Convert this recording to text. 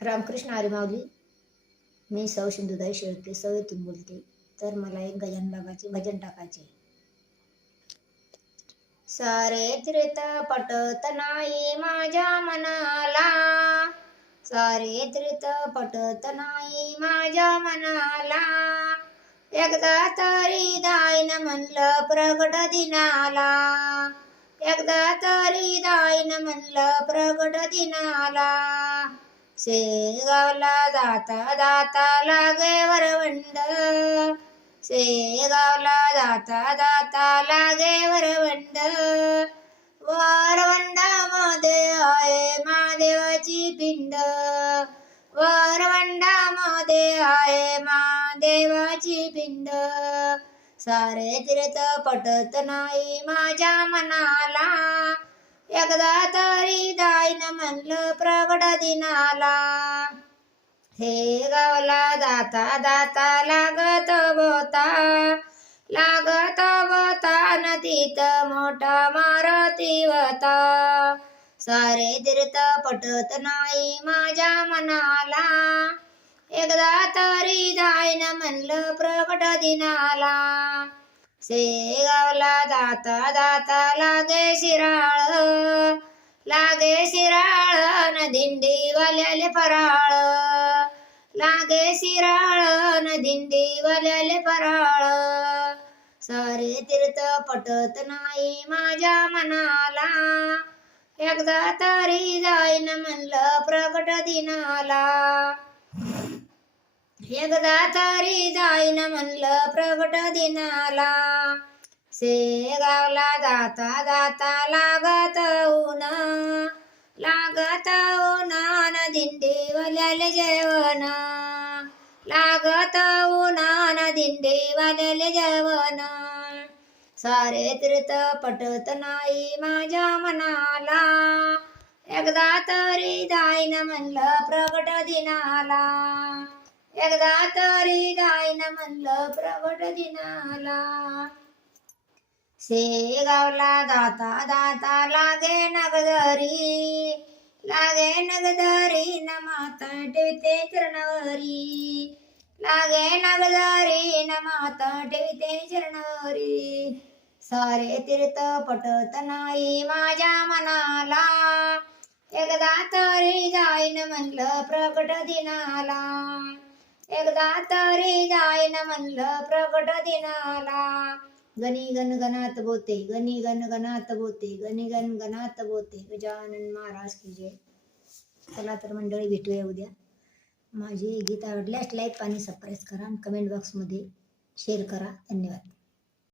रामकृष्ण हरी मी सौ सिंधुदाई शेळके सवेतून बोलते. तर मला एक गजान बाबाचे भजन टाकायचे. सारे त्रित पटत नाही माझ्या मनाला. सारे त्रित पटत नाही माझ्या मनाला. एकदा तरी दाईन म्हणलं प्रगट दिनाला. एकदा तरी दाईन म्हणलं प्रगट दिनाला. शेगावला जाता जाता लागे वरवंड. शेगावला जाता जाता लागे वरवंड. वरवंडामध्ये आहे महादेवाची पिंड. वरवंडामध्ये आहे महादेवाची पिंड. सारे तीर्थ पटत नाही माझ्या मनाला. एकदा तरी दाईन म्हणलं प्र दिनाला हे गावला दाता दाता लागत बोता लागत बोता नदीत मोठा मारती होता. सारे तीर्थ पटत नाही माझ्या मनाला. एकदा तरी जायन म्हणलं प्रकट दिनाला. से गावला जाता दाता लागे शिराळ. न दिंडीवाल्याले फराळ लागे शिराळ न दिंडीवाल्याले फराळ सारे तीर्थ पटत नाही माझ्या मनाला. एकदा तरी जाईन म्हणलं प्रगट दिनाला. एकदा तरी जाईन म्हणलं प्रगट दिनाला. शेगावला जाता जाता लागत ऊन न दिंडी वाल्याले जेवण. लागत ऊन न दिंडी जेवण. सारे तीर्थ पटत नाही माझ्या मनाला. एकदा तरी जाईन म्हणलं प्रगट दिनाला. एकदा तरी जाईन म्हणलं प्रगट दिनाला. शेगावला दाता दाता लागे नगदरी. लागे नगदरी न माता ठेवते चरणावरी. लागे नगदरी न माता ठेवते चरणावरी. सारे तीर्थ पटत नाही माझ्या मनाला. एकदा तरी जाईन म्हणलं प्रकट दिनाला. एकदा तरी जाईन म्हणलं प्रकट दिनाला. गणी गण गणात बोते गणी गण गणात बोते गणी गण गणात बोते. गजानन महाराज की जय. चला तर मंडळी भेटूया उद्या. माझी गीत आवडल्यास लाईक आणि सबस्क्राईब करा कमेंट बॉक्समध्ये शेअर करा. धन्यवाद.